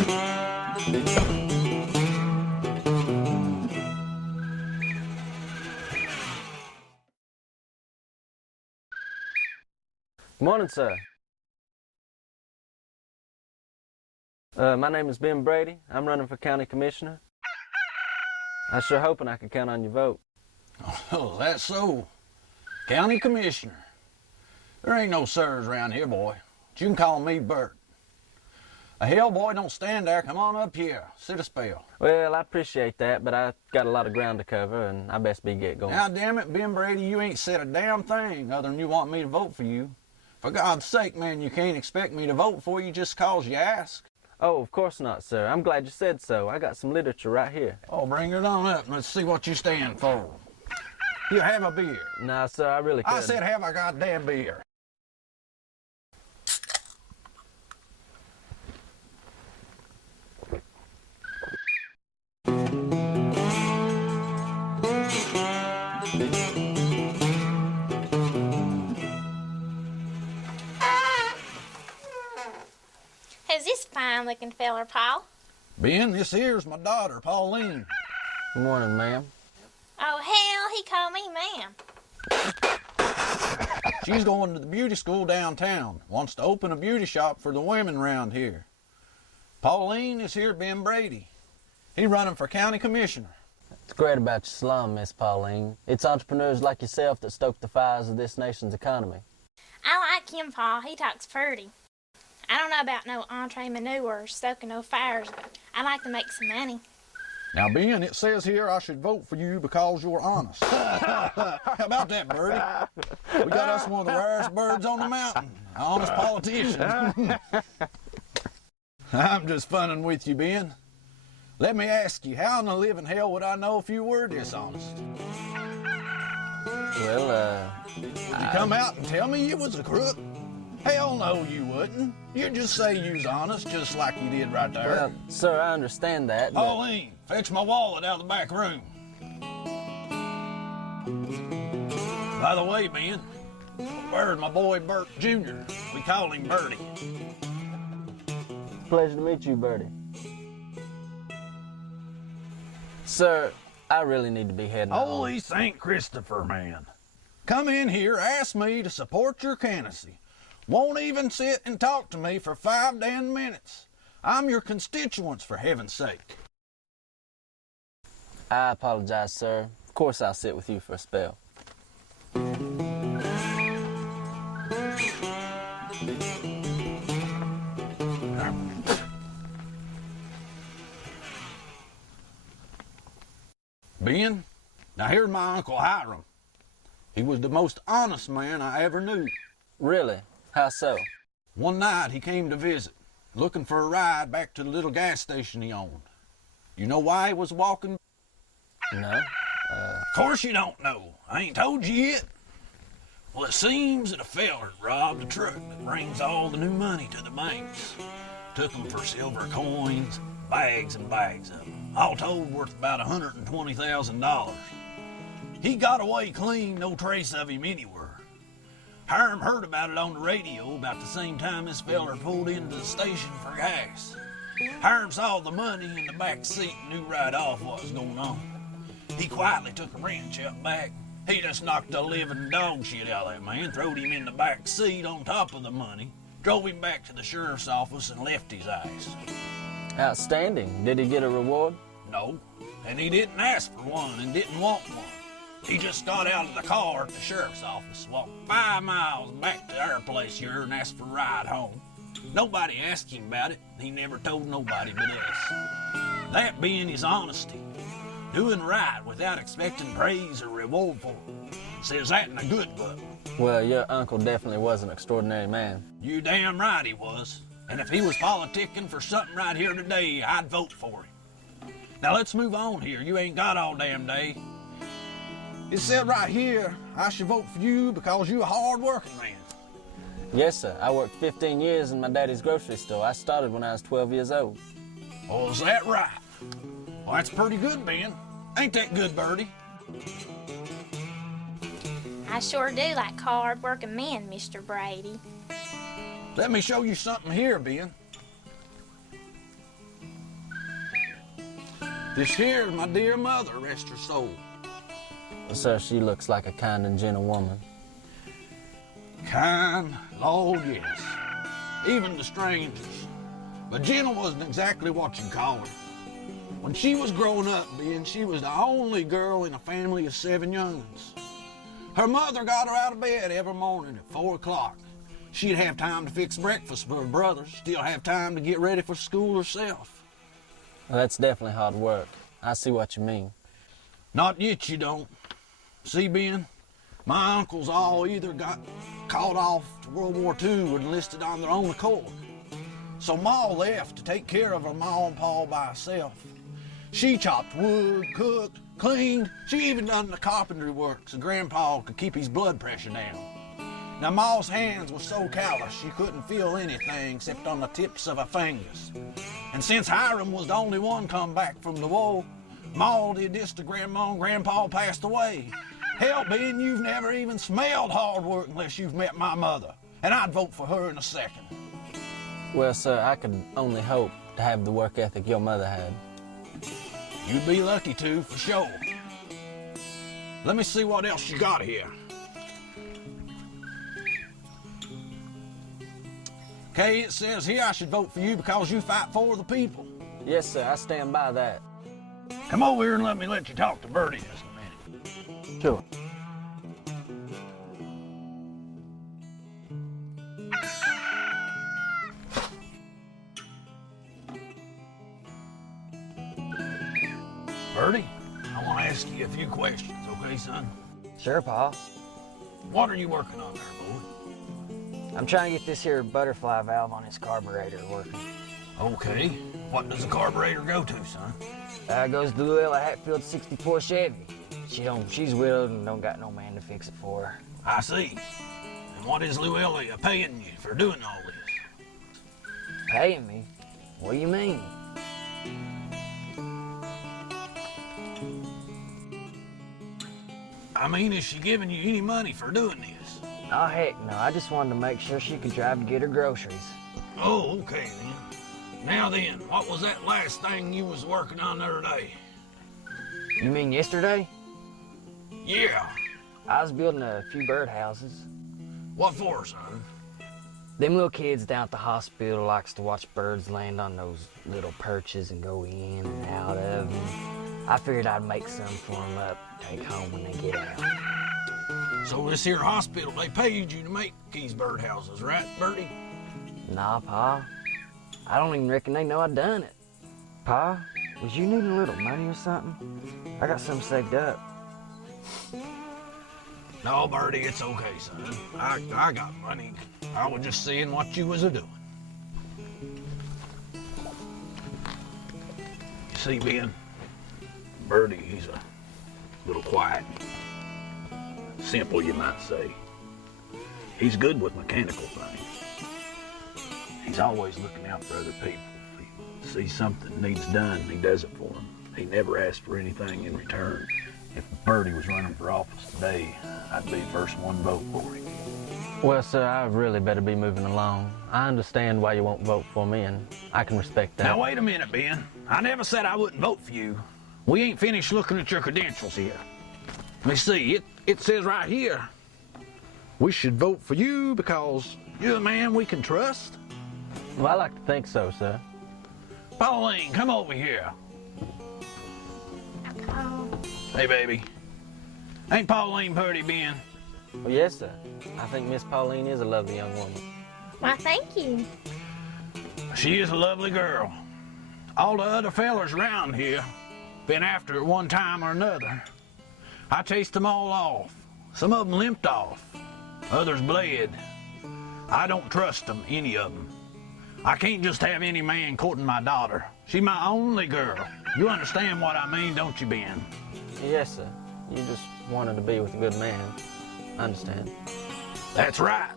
Good morning, sir. My name is Ben Brady. I'm running for county commissioner. I was sure hoping I could count on your vote. Oh, that's so. County commissioner. There ain't no sirs around here, boy. But you can call me Bert. Hell, boy, don't stand there. Come on up here. Sit a spell. Well, I appreciate that, but I got a lot of ground to cover, and I best be get going. Now, damn it, Ben Brady, you ain't said a damn thing other than you want me to vote for you. For God's sake, man, you can't expect me to vote for you just 'cause you ask. Oh, of course not, sir. I'm glad you said so. I got some literature right here. Oh, bring it on up and let's see what you stand for. You have a beer. Nah, sir, I really couldn't. I said have a goddamn beer. Who's this fine-looking feller, Paul? Ben, this here's my daughter, Pauline. Good morning, ma'am. Oh, hell, he called me ma'am. She's going to the beauty school downtown. Wants to open a beauty shop for the women around here. Pauline is here, Ben Brady. He's running for county commissioner. It's great about your slum, Miss Pauline. It's entrepreneurs like yourself that stoke the fires of this nation's economy. I like him, Paul. He talks pretty. I don't know about no entrepreneur or stoking no fires, but I like to make some money. Now, Ben, it says here I should vote for you because you're honest. How about that, Birdie? We got us one of the rarest birds on the mountain. An honest politician. I'm just funning with you, Ben. Let me ask you, how in the living hell would I know if you were dishonest? Well, You come out and tell me you was a crook? Hell no, you wouldn't. You'd just say you was honest, just like you did right there. well, sir, I understand that, but... Pauline, fetch my wallet out of the back room. By the way, Ben, where's my boy Bert Jr.? We call him Bertie. Pleasure to meet you, Bertie. Sir, I really need to be heading home. Holy St. Christopher, man. Come in here, ask me to support your candidacy. Won't even sit and talk to me for 5 damn minutes. I'm your constituents, for heaven's sake. I apologize, sir. Of course I'll sit with you for a spell. Ben, now here's my Uncle Hiram. He was the most honest man I ever knew. Really? How so? One night he came to visit, looking for a ride back to the little gas station he owned. You know why he was walking? No. Of course you don't know. I ain't told you yet. Well, it seems that a feller robbed a truck that brings all the new money to the banks. Took them for silver coins, bags and bags of them. All told worth about $120,000. He got away clean, no trace of him anywhere. Hiram heard about it on the radio about the same time this feller pulled into the station for gas. Hiram saw the money in the back seat and knew right off what was going on. He quietly took a wrench out back. He just knocked the living dog shit out of that man, throwed him in the back seat on top of the money, drove him back to the sheriff's office and left his ass. Outstanding. Did he get a reward? No, and he didn't ask for one and didn't want one. He just got out of the car at the sheriff's office, walked 5 miles back to our place here and asked for a ride home. Nobody asked him about it. He never told nobody but us. That being his honesty. Doing right without expecting praise or reward for it. Says that in a good book. Well, your uncle definitely was an extraordinary man. You damn right he was. And if he was politicking for something right here today, I'd vote for him. Now let's move on here. You ain't got all damn day. It said right here, I should vote for you because you're a hard-working man. Yes, sir. I worked 15 years in my daddy's grocery store. I started when I was 12 years old. Oh, is that right? Well, that's pretty good, Ben. Ain't that good, Bertie? I sure do like hard-working men, Mr. Brady. Let me show you something here, Ben. This here is my dear mother, rest her soul. Well, sir, she looks like a kind and gentle woman. Kind, Lord, yes. Even to strangers. But gentle wasn't exactly what you'd call her. When she was growing up, Ben, she was the only girl in a family of 7 young'uns. Her mother got her out of bed every morning at 4 o'clock. She'd have time to fix breakfast for her brothers, still have time to get ready for school herself. Well, that's definitely hard work. I see what you mean. Not yet, you don't. See, Ben, my uncles all either got called off to World War II or enlisted on their own accord. So Ma left to take care of her Ma and Pa by herself. She chopped wood, cooked, cleaned. She even done the carpentry work so Grandpa could keep his blood pressure down. Now, Ma's hands were so callous she couldn't feel anything except on the tips of her fingers. And since Hiram was the only one come back from the war, Ma did this to Grandma and Grandpa passed away. Hell, Ben, you've never even smelled hard work unless you've met my mother. And I'd vote for her in a second. Well, sir, I could only hope to have the work ethic your mother had. You'd be lucky to, for sure. Let me see what else you got here. Okay, it says here I should vote for you because you fight for the people. Yes, sir, I stand by that. Come over here and let you talk to Bertie just a minute. Sure. Bertie, I want to ask you a few questions, okay, son? Sure, Pa. What are you working on there, boy? I'm trying to get this here butterfly valve on his carburetor working. Okay. What does the carburetor go to, son? Goes to Luella Hatfield 64 Chevy. She's widowed and don't got no man to fix it for her. I see. And what is Luella paying you for doing all this? Paying me? What do you mean? I mean, is she giving you any money for doing this? Oh, heck no. I just wanted to make sure she could drive to get her groceries. Oh, okay then. Now then, what was that last thing you was working on the other day? You mean yesterday? Yeah. I was building a few birdhouses. What for, son? Them little kids down at the hospital likes to watch birds land on those little perches and go in and out of them. I figured I'd make some for them up, take home when they get out. So this here hospital, they paid you to make these birdhouses, right, Bertie? Nah, Pa. I don't even reckon they know I done it. Pa, was you needing a little money or something? I got some saved up. No, Bertie, it's okay, son. I got money. I was just seeing what you was a-doing. You see, Ben, Bertie, he's a little quiet. Simple, you might say. He's good with mechanical things. He's always looking out for other people. If he sees something needs done, he does it for them. He never asks for anything in return. If Bertie was running for office today, I'd be the first one to vote for him. Well, sir, I really better be moving along. I understand why you won't vote for me, and I can respect that. Now, wait a minute, Ben. I never said I wouldn't vote for you. We ain't finished looking at your credentials here. Let me see. It says right here, we should vote for you because you're a man we can trust. Well, I like to think so, sir. Pauline, come over here. Oh, Hey, baby. Ain't Pauline pretty, Ben? Well, yes, sir. I think Miss Pauline is a lovely young woman. why, thank you. She is a lovely girl. All the other fellers around here been after her one time or another. I chased them all off. Some of them limped off. Others bled. I don't trust them, any of them. I can't just have any man courting my daughter. She's my only girl. You understand what I mean, don't you, Ben? Yes, sir. You just wanted to be with a good man. I understand. That's right.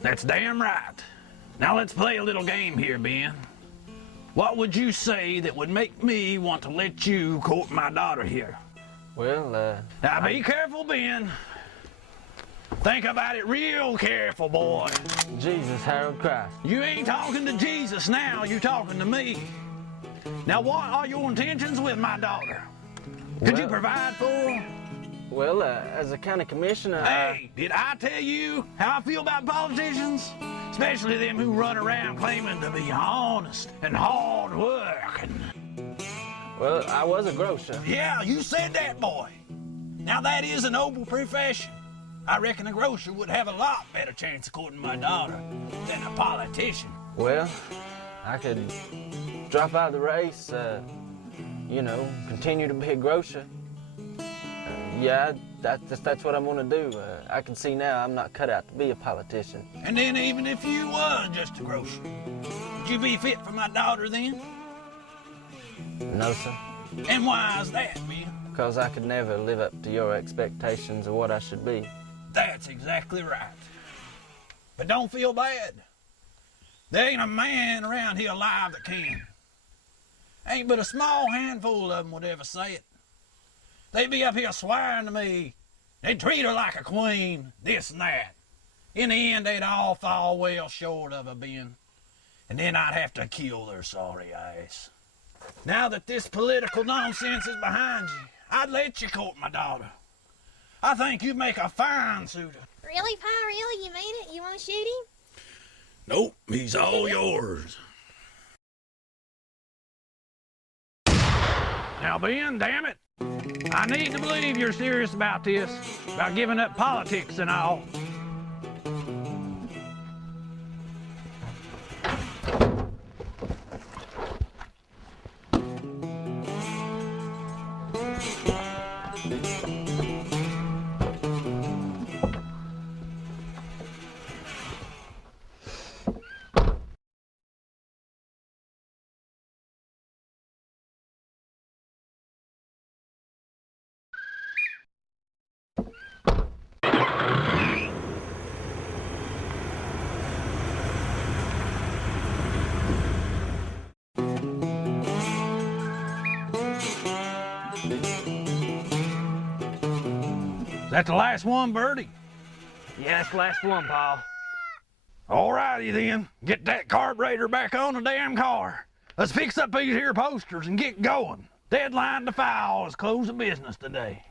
That's damn right. Now let's play a little game here, Ben. What would you say that would make me want to let you court my daughter here? Well, Now be careful, Ben. Think about it real careful, boy. Jesus, Harold Christ. You ain't talking to Jesus now, you talking to me. Now, what are your intentions with my daughter? Could you provide for her? Well, as a county commissioner, Hey, did I tell you how I feel about politicians? Especially them who run around claiming to be honest and hard working. well, I was a grocer. Yeah, you said that, boy. Now, that is a noble profession. I reckon a grocer would have a lot better chance, according to my daughter, than a politician. Well, I could drop out of the race, continue to be a grocer. Yeah, that's what I'm gonna do. I can see now I'm not cut out to be a politician. And then even if you was just a grocer, would you be fit for my daughter then? No, sir. And why is that, Bill? Because I could never live up to your expectations of what I should be. That's exactly right. But don't feel bad. There ain't a man around here alive that can. Ain't but a small handful of them would ever say it. They'd be up here swearing to me. They'd treat her like a queen, this and that. In the end, they'd all fall well short of her, Ben. And then I'd have to kill their sorry ass. Now that this political nonsense is behind you, I'd let you court my daughter. I think you'd make a fine suitor. Really, Pa? Really? You mean it? You want to shoot him? Nope, he's all yours. Now, Ben, damn it. I need to believe you're serious about this, about giving up politics and all. Is that the last one, Birdie? Yeah, that's the last one, Pa. All righty then. Get that carburetor back on the damn car. Let's fix up these here posters and get going. Deadline to file is close of business today.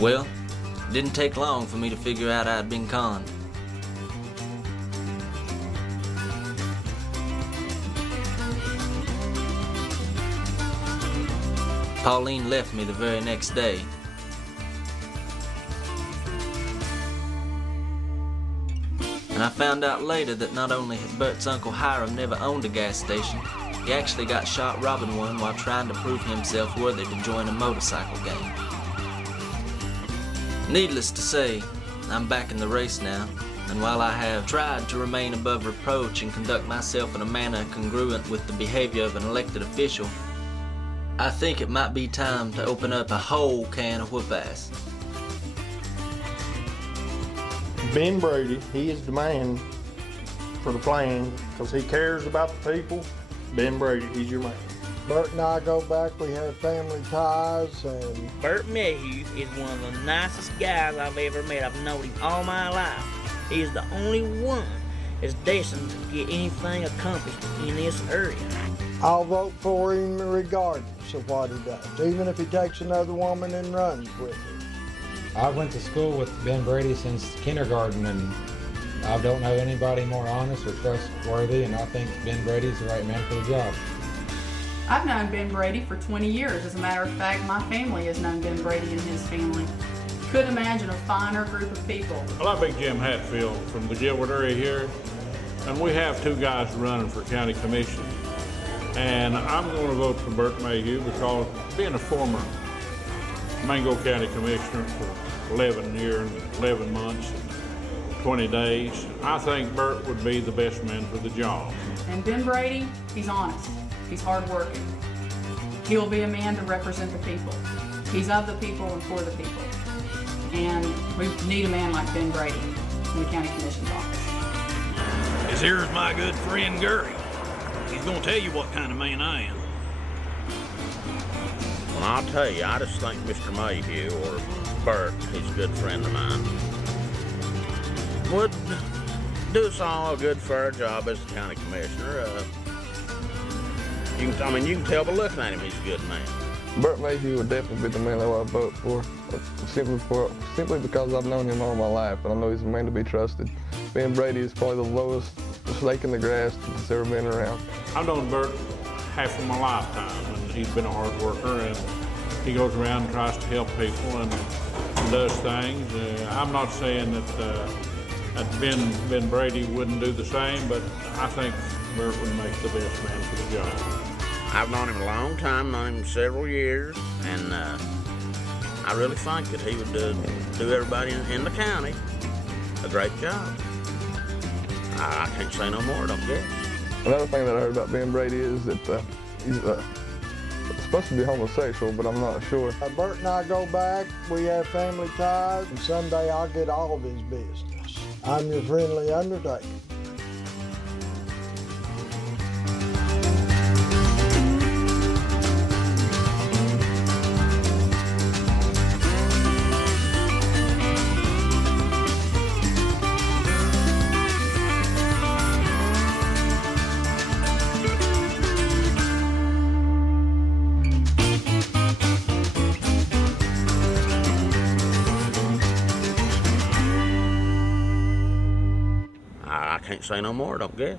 Well, it didn't take long for me to figure out I'd been conned. Pauline left me the very next day. And I found out later that not only had Bert's Uncle Hiram never owned a gas station, he actually got shot robbing one while trying to prove himself worthy to join a motorcycle gang. Needless to say, I'm back in the race now, and while I have tried to remain above reproach and conduct myself in a manner congruent with the behavior of an elected official, I think it might be time to open up a whole can of whoop-ass. Ben Brady, he is the man for the plan because he cares about the people. Ben Brady, he's your man. Bert and I go back, we have family ties, and Bert Mayhew is one of the nicest guys I've ever met. I've known him all my life. He's the only one that's destined to get anything accomplished in this area. I'll vote for him regardless of what he does, even if he takes another woman and runs with her. I went to school with Ben Brady since kindergarten, and I don't know anybody more honest or trustworthy, and I think Ben Brady's the right man for the job. I've known Ben Brady for 20 years. As a matter of fact, my family has known Ben Brady and his family. Couldn't imagine a finer group of people. Well, I'm Big Jim Hatfield from the Gilbert area here, and we have two guys running for county commission. And I'm going to vote for Bert Mayhew because being a former Mango County Commissioner for 11 years, 11 months, and 20 days, I think Bert would be the best man for the job. And Ben Brady, he's honest. He's hardworking. He'll be a man to represent the people. He's of the people and for the people. And we need a man like Ben Brady in the county commission's office. This here's my good friend Gurry. He's gonna tell you what kind of man I am. Well, I'll tell you, I just think Mr. Mayhew, or Bert, he's a good friend of mine, would do us all a good, fair job as the county commissioner. You can tell by looking at him he's a good man. Burt Mayhew would definitely be the man that I would vote for, simply because I've known him all my life, and I know he's a man to be trusted. Ben Brady is probably the lowest snake in the grass that's ever been around. I've known Burt half of my lifetime, and he's been a hard worker, and he goes around and tries to help people and does things. I'm not saying that Ben Brady wouldn't do the same, but I think Burt would make the best man for the job. I've known him a long time, known him several years, and I really think that he would do everybody in the county a great job. I can't say no more, don't guess. Another thing that I heard about Ben Brady is that he's supposed to be homosexual, but I'm not sure. Bert and I go back, we have family ties, and someday I'll get all of his business. I'm your friendly undertaker. I can't say no more, don't guess.